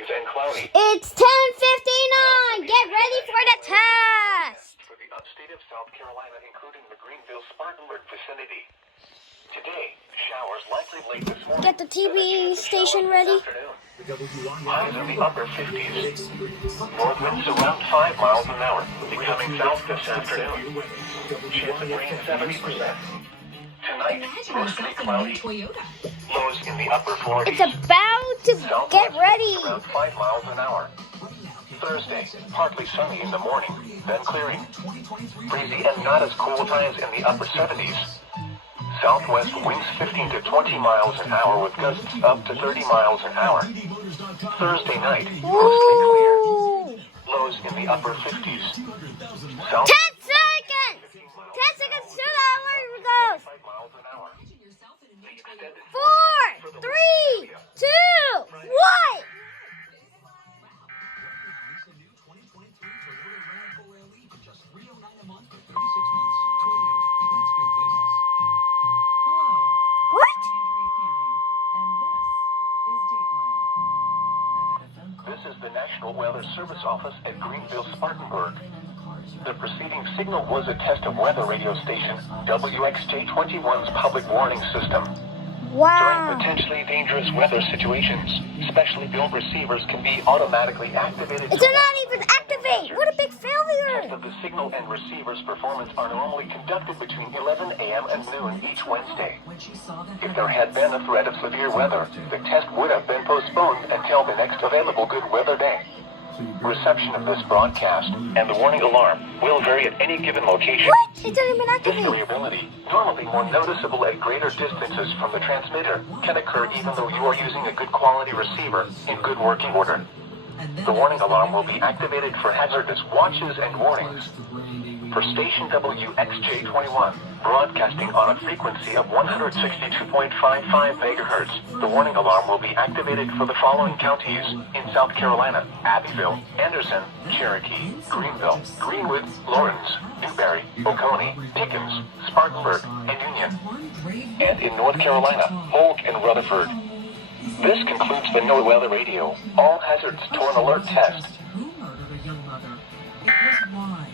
showers and cloudy. It's 10:59. Get ready for the test. For the upstate of South Carolina, including the Greenville-Spartanburg vicinity. Today, showers likely late this morning. Get the TV station ready. Highs in the upper 50s. North winds around 5 miles an hour, becoming south this afternoon. Chance of rain 70%. Tonight, mostly cloudy. Lows in the upper 40s. It's about to get ready. Around 5 miles an hour. Thursday, partly sunny in the morning, then clearing. Breezy and not as cool times in the upper 70s. Southwest winds 15 to 20 miles an hour with gusts up to 30 miles an hour. Thursday night, mostly clear. Lows in the upper 50s. 10 seconds! 10 seconds to the alert goes. 4, 3, 2, 1. What? This is the National Weather Service Office at Greenville-Spartanburg. The preceding signal was a test of weather radio station WXJ21's public warning system. Wow. During potentially dangerous weather situations, specially built receivers can be automatically activated. It's not even activate. What a big failure. Tests of the signal and receiver's performance are normally conducted between 11 a.m. and noon each Wednesday. If there had been a threat of severe weather, the test would have been postponed until the next available good weather day. Reception of this broadcast and the warning alarm will vary at any given location. What? It doesn't even This activate. variability, normally more noticeable at greater distances from the transmitter, can occur even though you are using a good quality receiver in good working order. The warning alarm will be activated for hazardous watches and warnings. For station WXJ21, broadcasting on a frequency of 162.55 megahertz, the warning alarm will be activated for the following counties in South Carolina: Abbeville, Anderson, Cherokee, Greenville, Greenwood, Lawrence, Newberry, Oconee, Pickens, Spartanburg, and Union. And in North Carolina, Polk and Rutherford. This concludes the No Weather Radio All Hazards to an Alert test. Who murdered a young mother? It was why.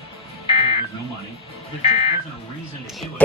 There was no money. There just wasn't a reason to do it.